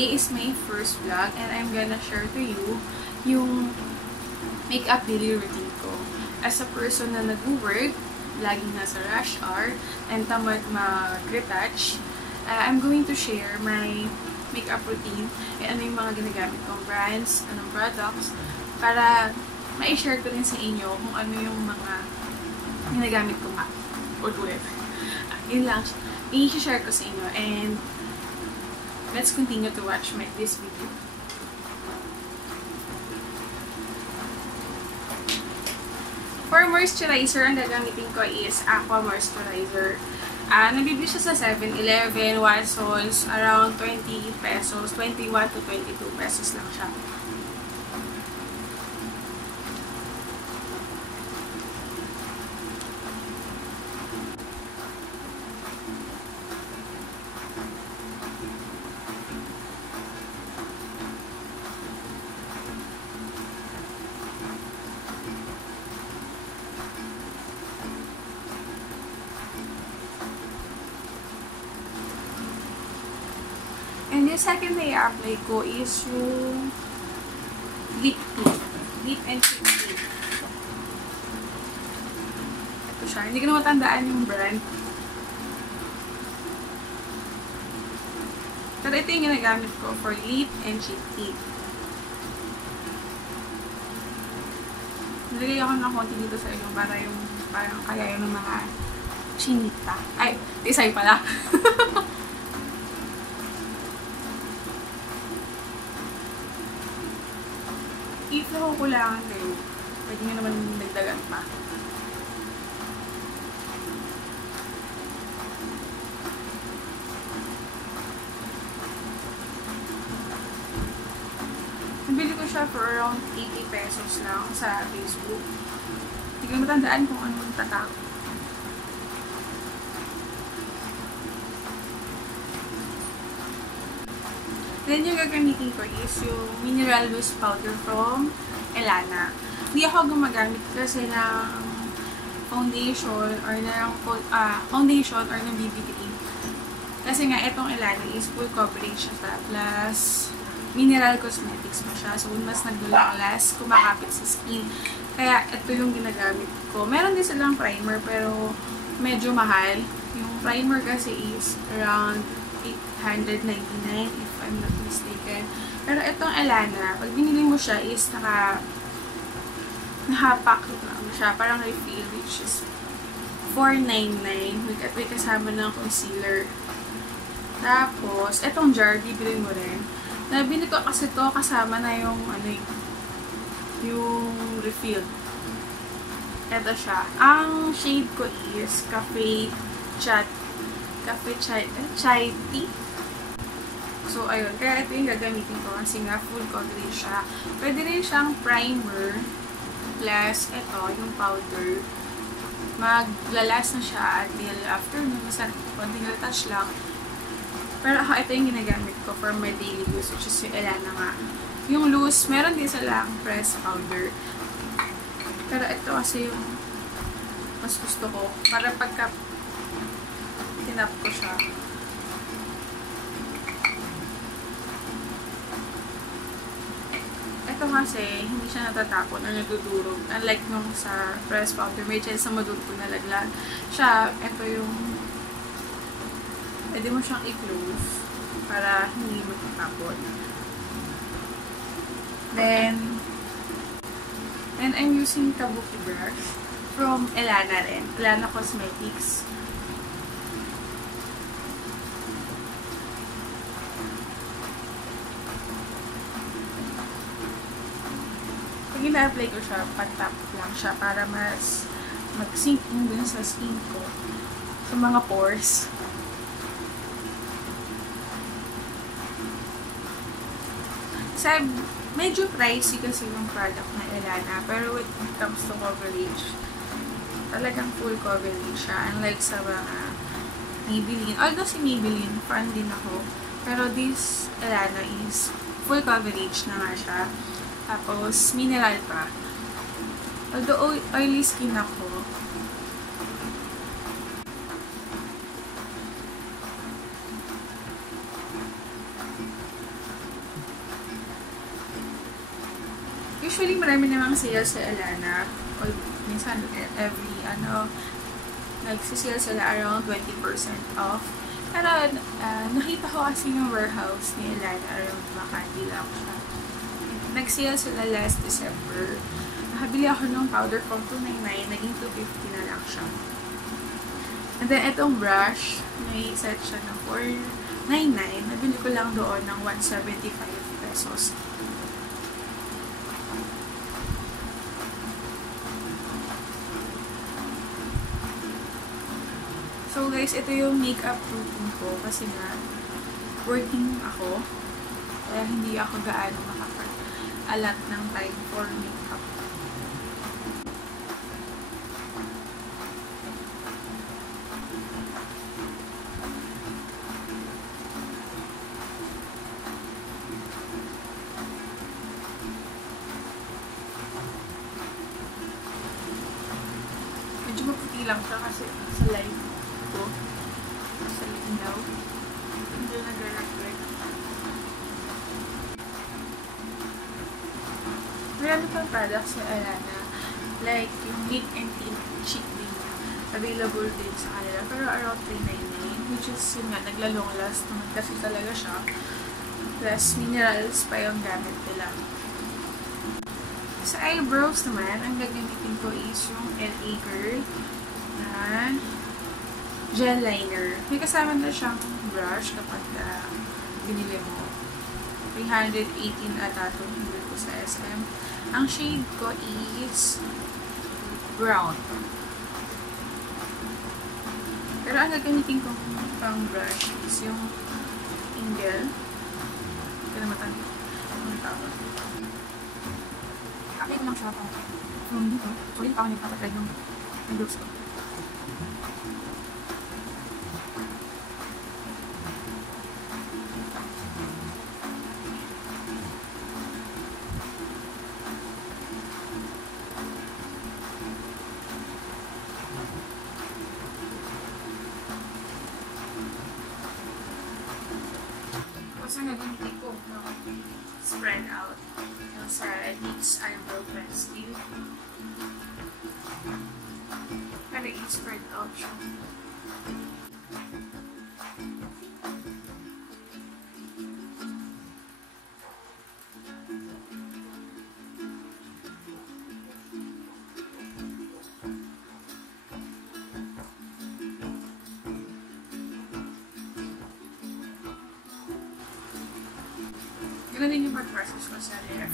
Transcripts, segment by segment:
Today is my first vlog and I'm gonna share to you yung makeup daily routine ko. As a person na nag-work, laging nasa rush hour, and tamad mag-retouch, I'm going to share my makeup routine and ano yung mga ginagamit kong brands, anong products, para ma-share ko rin sa inyo kung ano yung mga ginagamit ko nga or whatever. Yun lang, i-share ko sa inyo and let's continue to watch this video. For moisturizer, ang gagamitin ko is Aqua Moisturizer. Nabibili siya sa 7-Eleven, Watsons, around 20 pesos, 21 to 22 pesos lang siya. And yung second na i-apply ko is yung lip tint. Lip and cheek tint. Ito siya. Hindi ko na matandaan yung brand. Pero ito yung ginagamit ko for lip and cheek tint. Nalagay ako ng konti dito sa inyo para yung parang kaya yung mga chinita. Ay, tisay pala. If nakukulangan kayo, pwede nyo naman nagdagan pa. Nabili ko siya for around 80 pesos lang sa Facebook. Hindi ko matandaan kung anong tatak. Then, yung gagamitin ko is yung mineral loose powder from Elana. Hindi ako gumagamit kasi ng foundation or ng BB cream. Kasi nga, itong Elana is full coverage siya plus mineral cosmetics pa siya. So, mas nagdulang-last, kumakapit sa skin. Kaya, ito yung ginagamit ko. Meron din silang primer, pero medyo mahal. Yung primer kasi is around 899 if I'm not mistaken. Pero itong Elana, pag binili mo siya is nakapack lang siya, parang refill, which is 499 with kasama ng concealer. Tapos, itong jar, bibili mo rin. Nabili ko kasi to kasama na yung yung refill. Ito siya. Ang shade ko is Cafe Chai Tea. So, ayun. Kaya ito yung gagamitin ko kasi nga full coverage siya. Pwede rin siyang primer plus ito, yung powder. Maglalas na siya until afternoon. Basta konting retouch lang. Pero ako, ito yung ginagamit ko for my daily use, which is yung Elana nga. Yung loose, meron din silang press powder. Pero ito kasi yung mas gusto ko. Para pagka tinap ko siya. Ito kasi, hindi siya natatapon o nadudurog. Unlike nung sa press powder, may chance na madurog na laglag. Siya, ito yung pwede mo siyang i-close para hindi magtatapon. Then I'm using Kabuki brush from Elana rin. Elana Cosmetics. Pag ina-apply ko siya, pat-tap lang siya para mas mag-sink in dun sa skin ko. Sa mga pores. Medyo pricey kasi yung product na Elana, pero when it comes to coverage, talagang full coverage siya. Unlike sa mga Maybelline. Although si Maybelline, fan din ako. Pero this Elana is full coverage na nga siya. Tapos, mineral pa. Although oily skin ako, Usually, marami namang sales sa Elana. O minsan, every, nagsisale sila around 20% off. Pero, nakita ko kasi yung warehouse ni Elana around Makati lang siya. Nag-sale sila last December. Nakabili ako ng powder from 299, naging 250 na lang siya. And then, itong brush, may set siya ng 499. Nabili ko lang doon ng 175 pesos. So guys, ito yung makeup routine ko kasi nga working ako. Kaya hindi ako gaano makapag-alat ng time for makeup. Medyo maputi lang siya kasi sa live ko. Sa linaw. Hindi nag-reflect. Meron pang products sa Elana. Like, yung lip and tint cheek din. Available din sa kanila. Pero around 399. Which is, yun nga, naglalong last naman kasi talaga siya. Plus, minerals pa yung gamit nila. Sa eyebrows naman, ang gagamitin ko is yung LA Girl na gel liner. May kasama na siyang brush kapag binili mo. 318 ata itong hindi ko sa SM. Ang shade ko is brown. Pero ang gagamitin ko pang brush is yung Angel. Hindi na matanda. Ang tawag. Akin lang siya pa. Dito. So, hindi pa ako nagpapatry ng eyebrows ko. Kasi nagamitin ko spread out sa NYX eyebrow pencil. Pero i-spread out siya. Ganun din yung pag-process ko sa ref.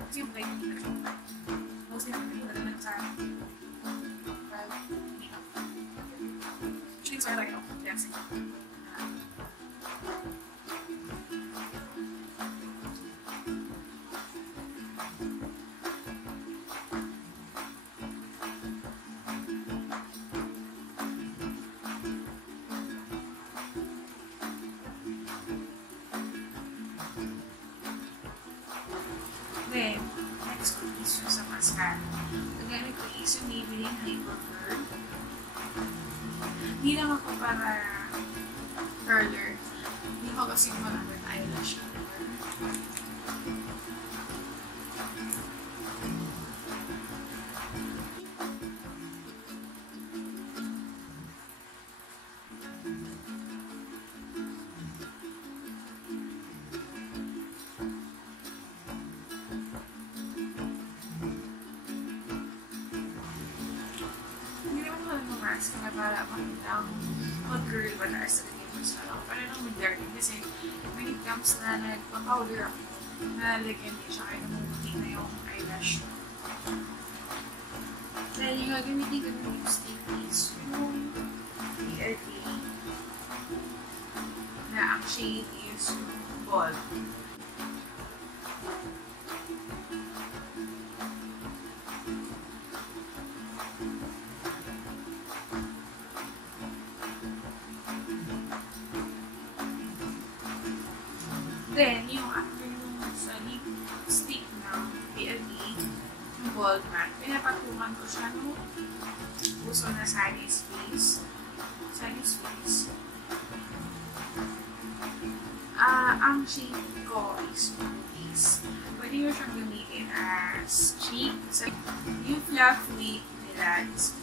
Kasi yung plate nito siya. Mostly naman yung naman sa makeup. Actually, sorry like ako. Yes. Then, next ko is yung sa mascara. Nagamit ko is yung Maybelline Hyper. Hindi lang ako para curler. Hindi ko kasi maraming eyelash curler. Mask na para makita ang mag-girl ba na sa ganyan mo sa ako. Para lang mag-darken kasi when it comes na nagpa-powder ako, nalagyan din siya kaya namumuti na yung eyelash. Dahil yung gagamitin ko ng lipstick is yung PLT na ang shade is Bold. Then, yung after yung sa lipstick ng PLE, yung Bold Matte, pinapatungan ko siya no uso na Sunnies Face. Sunnies Face. Ang shade ko is Nudist. Pwede nyo siyang gamitin as cheek. So, yung fluff weight nila is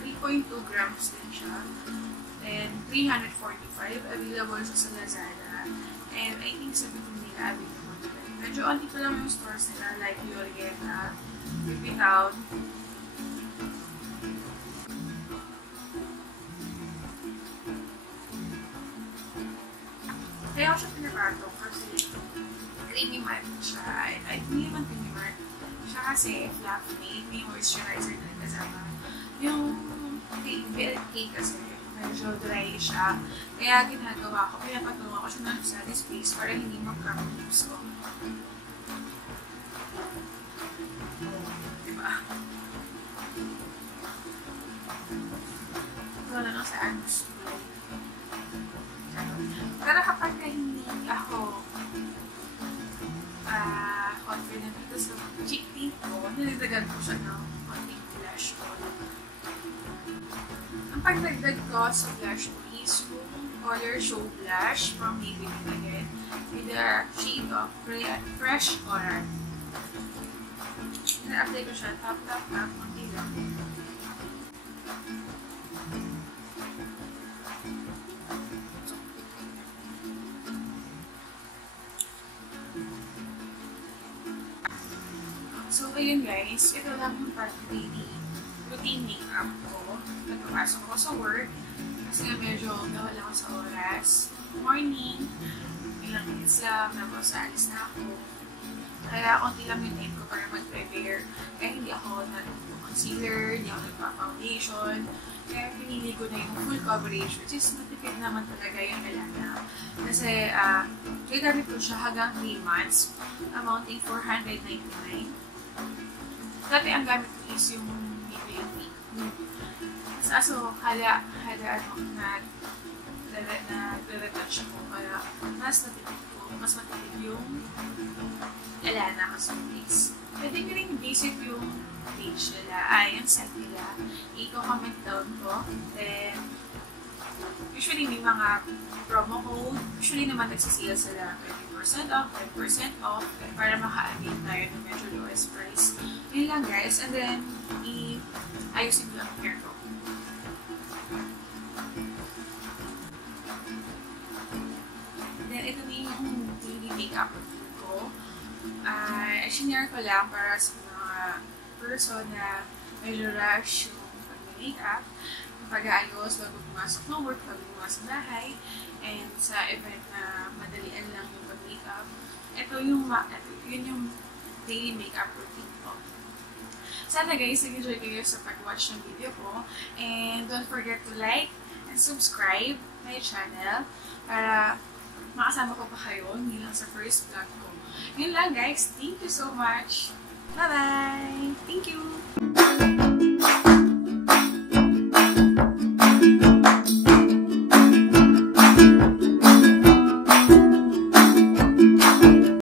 3.2 grams din siya. And 345. Available siya sa Lazada. And I think sa Bitin nila available din. Medyo onti ko lang yung stores nila like Yorieta, Town. Kaya ako siya pinapatong kasi creamy matte siya. Ay, hindi naman creamy matte. Siya kasi fluff made, may moisturizer na kasama. Yung cake kasi medyo dry siya. Kaya ginagawa ko, pinapatong ako siya ng Sunnies Face para hindi mag-crack yung lips ko. Diba? Wala lang sa anus. Pero kapag hindi ako confident dito sa cheek tint ko, nilagdagan ko siya ng konting blush ko. Ang pagdagdag ko sa blush ko is yung Color Show Blush from Maybelline again with the shade of Fresh Orange. Na-apply ko siya, tap, konti lang. So, ayun guys, ito lang yung daily routine makeup ko. Nagpapasok ako sa work kasi medyo nawala ako sa oras. Morning, ilang minutes lang, tapos alis na ako. Kaya konti lang yung time ko para mag-prepare. Kaya hindi ako nag-concealer, hindi ako nagpa-foundation. Kaya pinili ko na yung full coverage, which is matipid naman talaga yung Elana. Kasi, gagamit ko siya hanggang 3 months, amounting 499. Dati ang gamit ko is yung Maybelline. So, nag-retouch ako. Kaya, mas matipid yung Elana Cosmetics. Pwede nyo rin visit yung page nila, yung site nila. I-comment down ko. Then, usually may mga promo code. Usually naman nagsisale sila 20% off, 10% off, para maka-avail tayo ng medyo lowest price. Yun lang guys. And then, ayusin ko lang yung hair ko. Then, ito na yung daily makeup routine ko. Sinare ko lang para sa mga person na medyo rush yung pag-makeup, pag-aayos bago pumasok ng work, bago pumasok ng bahay, and sa event na madalian lang yung pag-makeup. Yun yung daily makeup routine ko. Sana guys, nag-enjoy kayo sa pag-watch ng video ko. And don't forget to like and subscribe my channel para makasama ko pa kayo, hindi lang sa first vlog ko. Yun lang guys. Thank you so much. Bye-bye! Thank you!